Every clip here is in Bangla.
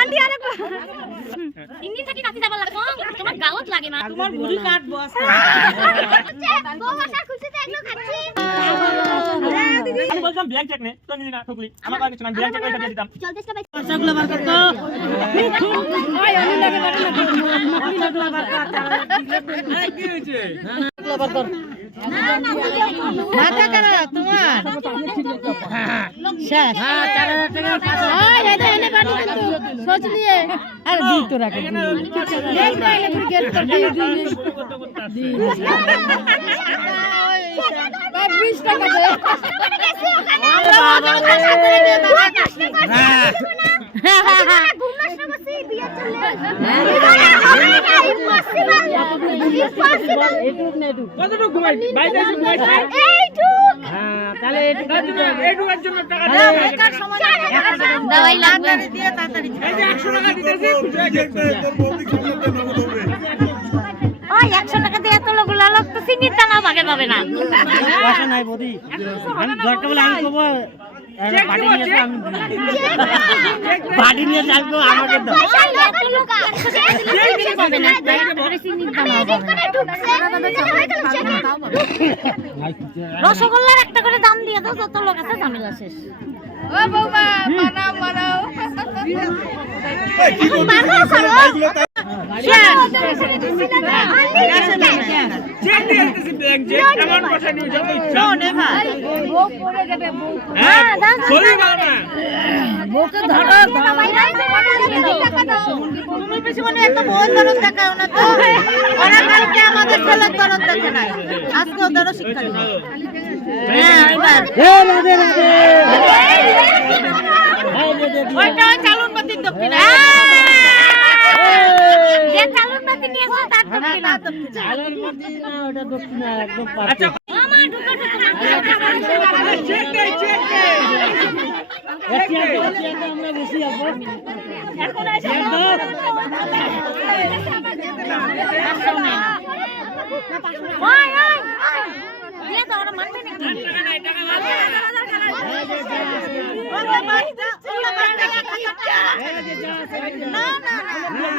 আন্টি আরেকবার ইন্নি থাকি নাতি যাবা লাগবো তোমার গাওত লাগে না তোমার বুড়ি কাটবো আজকে গো ভাষা খুশিতে একলো খাচ্ছি আমি বলতাম ব্ল্যাঙ্ক চেক নে তো নিলি না ঠকলি আমার কাছে কিছু না ব্ল্যাঙ্ক চেক করে দিয়ে দিতাম চল চেষ্টা পাই পয়সাগুলো বার কর তো ওই আমি লাগে বাড়ি না পয়সাগুলো বার কর এই কি হইছে বার কর মাথা কারা তোমার শেষ হ্যাঁ 4000 টাকা পাঁচ ওই এটা এনে বাড়ি কিন্তু সোচ নিয়ে আরে দি তো রাখ দেখ না এলে তুই গেট কর দি 20 টাকা দে কতটুকু ঘুমাই বাইরে এসে ঘুমাইছে হ্যাঁ তাহলে এইটুকুর জন্য টাকা দাও বেকার সময় দাওয়াই লাগবে দিয়ে তাড়াতাড়ি এই যে 100 টাকা দিতেছি ওই 100 টাকা দিয়ে এত লোকগুলা লোক তো চিনির দানা ভাগে পাবে না পয়সা নাই বদি আমি দরকার বলে আমি কব বাড়ি নিয়ে আসবো আমি বাড়ি নিয়ে আসবো আমাকে দাও এত লোক 100 টাকা দিলে পাবে না পরে চিনির দানা পাবে না রসগোল্লার একটা করে দাম দিয়ে দাও যত লোক আছে ঝামেলা শেষ ও বৌমা বানাও কি চেক দিয়ে দিতেছি ব্যাংক চেক আমার পয়সা নিয়ে যত ইচ্ছা নে ভাই ও পড়ে যাবে হ্যাঁ সরি বাবা মুখে ধরো তুমি বেশি মানে একটা বই ধরন দেখাও না তো ওরা কালকে আমাদের ছেলের ধরন দেখে নাই আজকে ওদেরও শিক্ষা দিবে হ্যাঁ এবার রাধে রাধে ওইটা চালুন বাতির দক্ষিণা যে চালুন বাতি নিয়েছে তার দক্ষিণা চালুন বাতি না ওটা দক্ষিণা একদম আচ্ছা মামা ঢুকে চেক দে আমরা বেশি আসবো এখন এসে ওই দিয়ে দাও না মানবে নাকি না না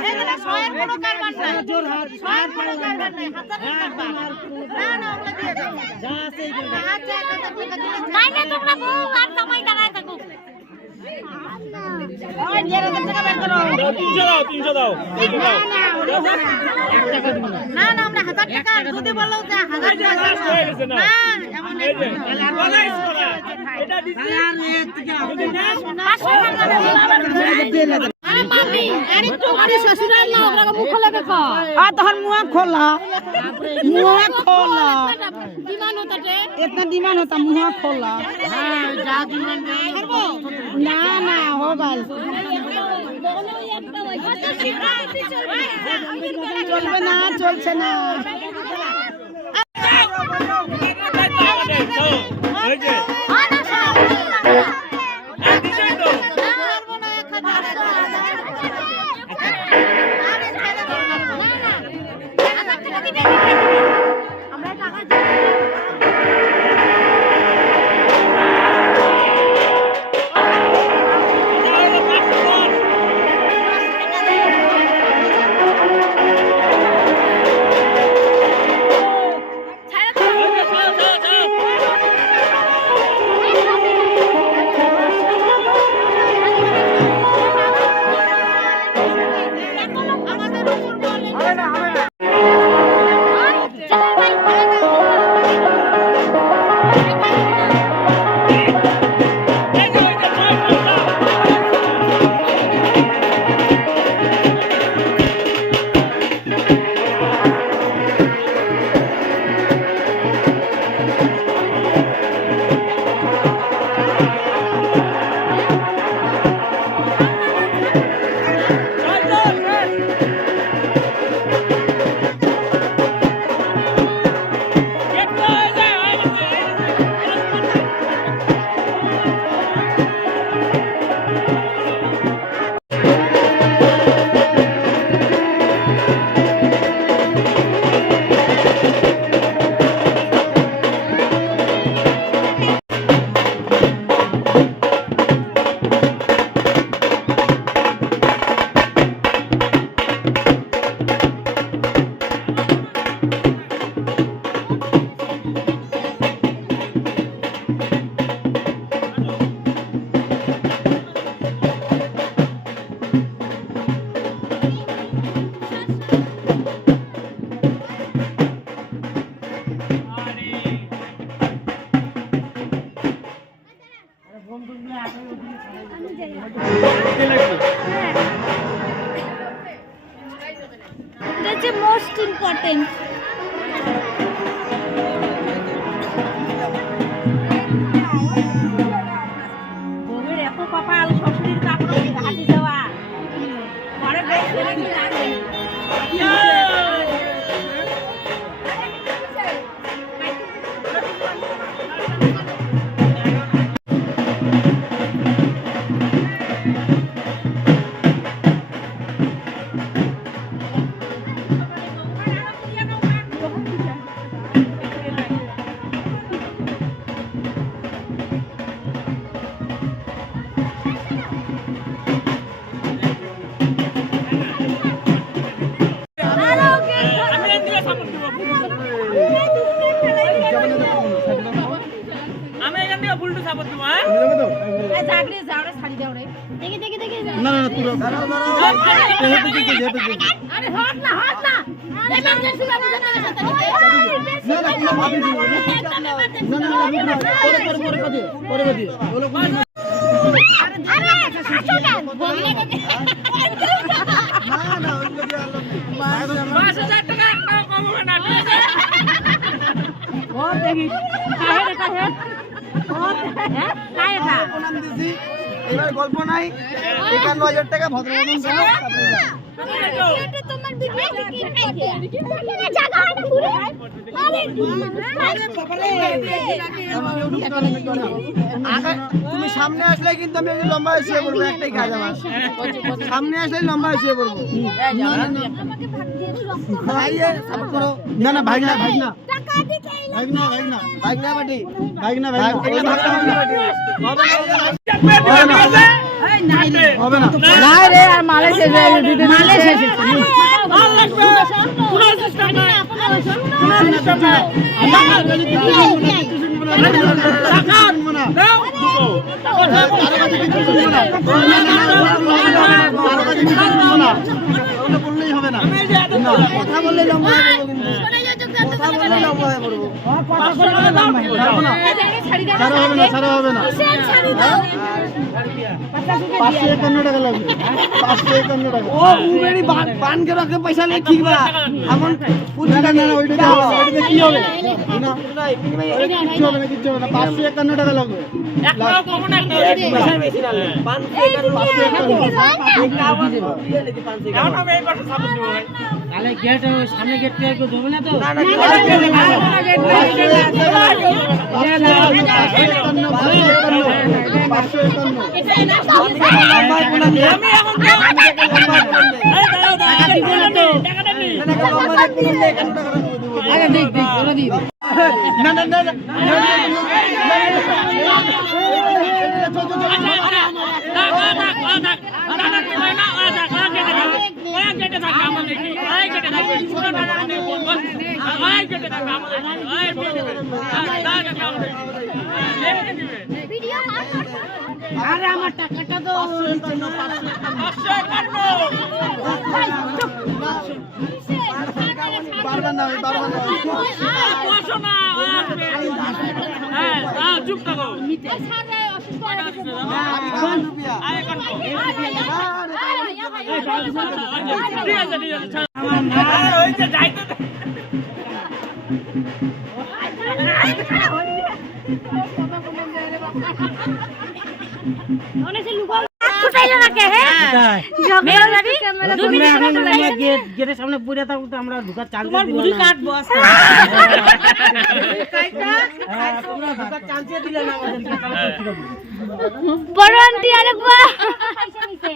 এখানে শয়ের কোনো কারবার নাই জোর হাত শয়ের কোনো কারবার নাই হাজারের কারবার না না আমরা দিয়ে দাও যা আছে এইখানে আচ্ছা নাই না তোমরা বউ আর জামাই দাঁড়ায় থাকো ওই 1000 টাকা বের করো 300 দাও না না আমরা 1000 টাকা যদি বলো যে 1000 টাকা না এমন এই যে বলাইস করা এটা দিছি আরে মামি আরে তো আরে শ্বশুরাল না ওরা মুখ লাগে কা आ तोहर मुंह खोला ডিমান্ড হতাতে इतना डिमांड होता मुंह खोला हां जा डिमांड ना ना हो गल চলবে না চলছে না এই যে দিছাই তো এটা হচ্ছে মোস্ট ইম্পর্টেন্ট। বউয়ের এত কপাল, শ্বশুরের কাপড় হাতে দেওয়া, ঘরে বেশ ছেলে কি লাগে? আমি এদিকে সাপোর্ট দেব। আমি এখান থেকে ফুলটু সাপোর্ট দেব। হ্যাঁ এই জাগরে যাওরে ছাড়ি দাও রে। দেখি দেখি দেখি। না না তুই আরে হট না হট না। এমার্জেন্সি বাবু জানা সাথে না না কোনো ভাবি দিও না পরে ওলো আরে আসো কেন বললে না না ওগুলো দিয়ে আলো 5000 টাকা একটা কম হবে না। ও দেখি কাহে রে কাহে হ্যাঁ কাহে খা নাম দিছি এবার গল্প নাই 51000 টাকা ভদ্রমতন দাও এটা তোমার ভিডিও কি এখানে জায়গা হয় না ঘুরে আরে তুমি সামনে আসলে কিন্তু আমি লম্বা হয়ে পড়বো একটাই কাজ আমার সামনে আসলে লম্বা হয়ে পড়বো আমাকে ভাগ দিয়ে রক্ত ভাইয়ে সাপোর্ট করো না না ভাই না টাকা দিতে ভাই না বাটি এগুলো ভাগটা হবে না এই নাই রে হবে না নাই রে আর মালে শেষ হয়ে গেছে মালে শেষ হয়েছে ভালো লাগবে। পুরো সিস্টেম না। দাও দুটো। বললেই হবে না আমি যে এত কথা বললে লম্বা হয়ে পড়বো কিন্তু কথা বললে লম্বা হয়ে পড়বো ছাড়া হবে না পাঁচশো 51 টাকা লাগবে 551 টাকা ও উবেরি বান के रखे पैसा ले ठीक बा हमन पूछ ना ना ওইটা কি হবে না কিছু হবে না 551 টাকা লাগবে একটা কম না একটা পয়সা বেশি না 551 এখন আমি এই পাশে সাপোর্ট দেব ভাই। তাহলে গেট সামনে গেট থেকে কেউ দেবে না তো না না আমি এখন তো এই দাও টাকাটা নি। আগে দেখ দেখ ওরা দি না না না ভিডিও আরে আমার টাকাটা তো বারবার না বারবার না চুপ থাকো ঠিক আছে ঠিক আছে ওই যে যাইতে অনেক লুকাও ছুটাইলো না কে হ্যাঁ মেয়ের বাড়ি 2 মিনিট গেট গেটের সামনে পড়ে থাকো তো আমরা ঢুকার চান্স তোমার বুড়ি কাটবো আজকে তোমরা ঢুকার চান্স দিলে না আমাদেরকে বড় আন্টি আরেকবার পয়সা নিছে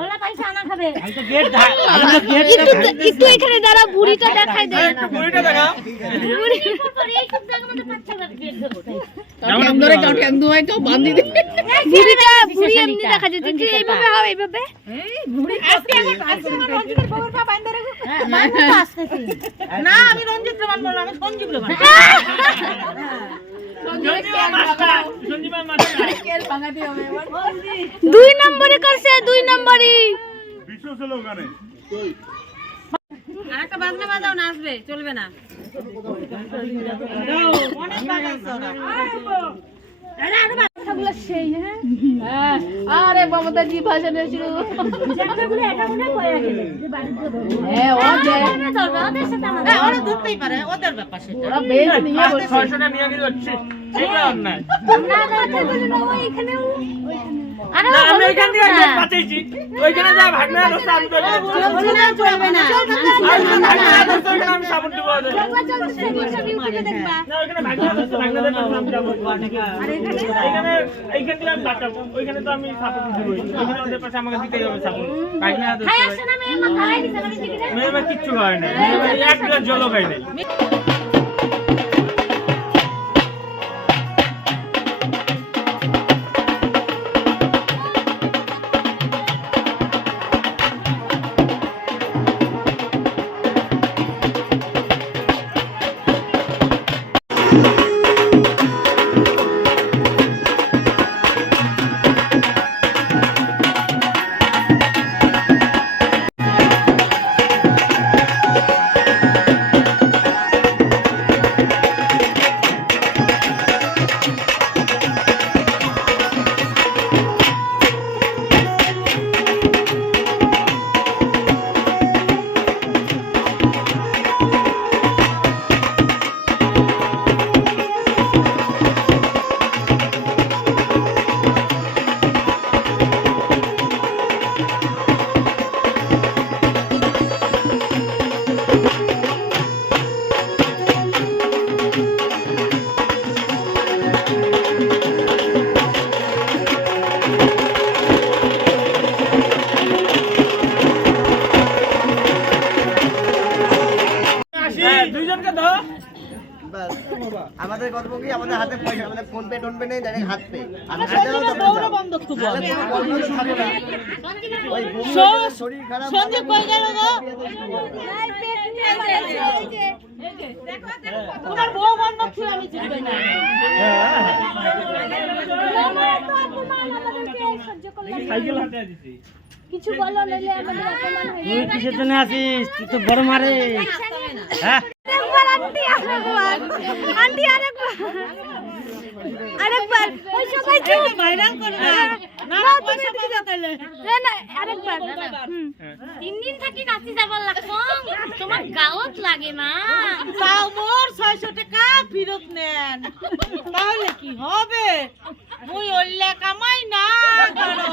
ওলা পয়সা আনা খাবে আমি তো গেট আমরা গেট একটু এখানে দাঁড়া বুড়িটা দেখাই দে একটু বইটা দেখা বুড়ি এই সব জায়গা মধ্যে পাচ্ছা বুড়ি এমনি দেখা যাচ্ছে যে এইভাবে হবে এইভাবে আজকে আমার রঞ্জিতের বউর পা বাইন্ধে রাখো না আমি রঞ্জিত প্রমাণ বললাম আমি সঞ্জীব প্রমাণ দুই নম্বরে করছে 2 নম্বরই আরেকটা বাজনা বাজাও না আসবে চলবে না অনেক বাজাইছো আরে মমতা জি ভাষণ শুরু ওরা ধরতেই পারে ওদের ব্যাপার সেটা ওরা বেশ নিয়ে বলছে 600 টাকা নিয়ে গেল সেটা অন্যায় আরে না আমি এখান থেকে গেট বাঁচাইছি ওইখানে যা ভাগনা রাস্তা আমি তো চলবে না আমি সাপোর্ট দেবো ওদের। না ওইখানে ভাগনা রাস্তা ভাগনাদের পাশে আমি যাবো এখানে এইখান থেকে আমি বাঁচাবো ওইখানে তো আমি সাপোর্ট দেবো ওইখানে ওদের পাশে আমাকে দিতেই হবে সাপোর্ট ভাগনা খাই আসছে না মেয়ে মা খাই দিছে না টিকিট মেয়ে কিচ্ছু হয় না মেয়ে এক গ্লাস জলও খাই নাই দুইজনকে দাও আমাদের কথা কি আমাদের হাতে পয়সা আমাদের ফোন পে টোন পে নেই ডাইরেক্ট হাত পে আমরা সঞ্জীবের বউরা বন্ধক তো বলে ওই শরীর খারাপ সঞ্জীব কই গেল গো তোমার বউ বন্ধক ছিল আমি চিনবে না সাইকেল হাতে দিছি কিছু বলো নইলে আমাদের অপমান হয়ে তুই কিসের জন্য আসিস তুই তো বড় মারে হ্যাঁ আরেকবার আন্টি আরেকবার ওই সবাই চুপ ভাইরাল করে না না তুমি দিকে তাইলে না আরেকবার 3 দিন থাকি নাচি যাবার লাগবো তোমার গাওত লাগে না তাও মোর 600 টাকা ফেরত নেন তাহলে কি হবে মুই ওল্লা কামাই না করো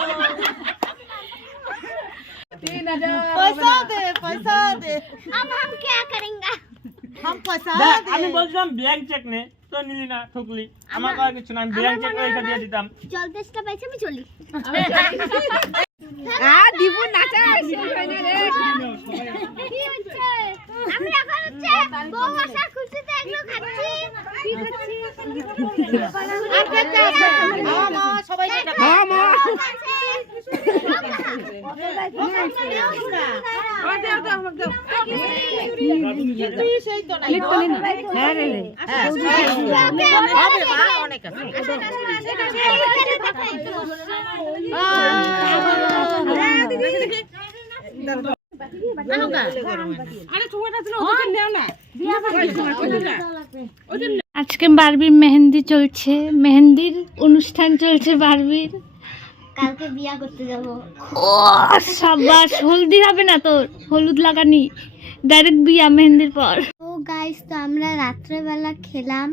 पैसा दे अब हम क्या करेंगे हम पैसा দেখ दे আমি বলছিলাম ব্ল্যাঙ্ক চেক নে তো নিলি না ঠকলি আমার কাছে কিছু না আমি ব্ল্যাঙ্ক চেক রেখে দিয়ে দিতাম চল 10টা পাইছি আমি চলি দিবু নাচা আসি না রে কি হচ্ছে আমি এখন হচ্ছে বউ আসার খুশিতে এগুলো খাচ্ছি কি খাচ্ছি আর কে মা সবাই হ্যাঁ মা সেই তো নাই হ্যাঁ রে হবে মা অনেক আছে আজকে বারবির মেহেন্দি চলছে মেহেন্দির অনুষ্ঠান চলছে বারবির কালকে বিয়া করতে যাব ও সাবাস হলদি হবে না তোর হলুদ লাগানি ডাইরেক্ট বিয়া মেহেন্দির পর ও গাইস তো আমরা রাত্রেবেলা খেলাম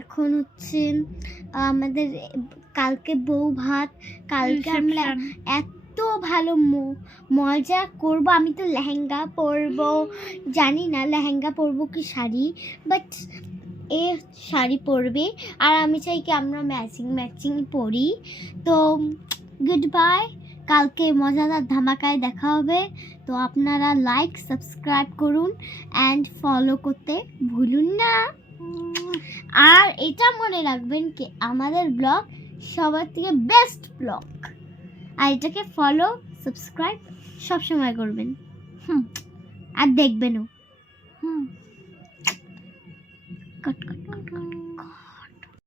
এখন হচ্ছে আমাদের কালকে বউ ভাত কালকে আমরা এত ভালো মজা করব আমি তো লেহেঙ্গা পরবো জানি না লেহেঙ্গা পরবো কি শাড়ি বাট এ শাড়ি পরবে আর আমি চাই কি আমরা ম্যাচিং পরি তো গুড বাই কালকে মজাদার ধামাকায় দেখা হবে তো আপনারা লাইক সাবস্ক্রাইব করুন অ্যান্ড ফলো করতে ভুলুন না আর এটা মনে রাখবেন কি আমাদের ব্লগ সবার থেকে বেস্ট ব্লগ আর এটাকে ফলো সাবস্ক্রাইব সবসময় করবেন আর দেখবেনও কট কট কট কট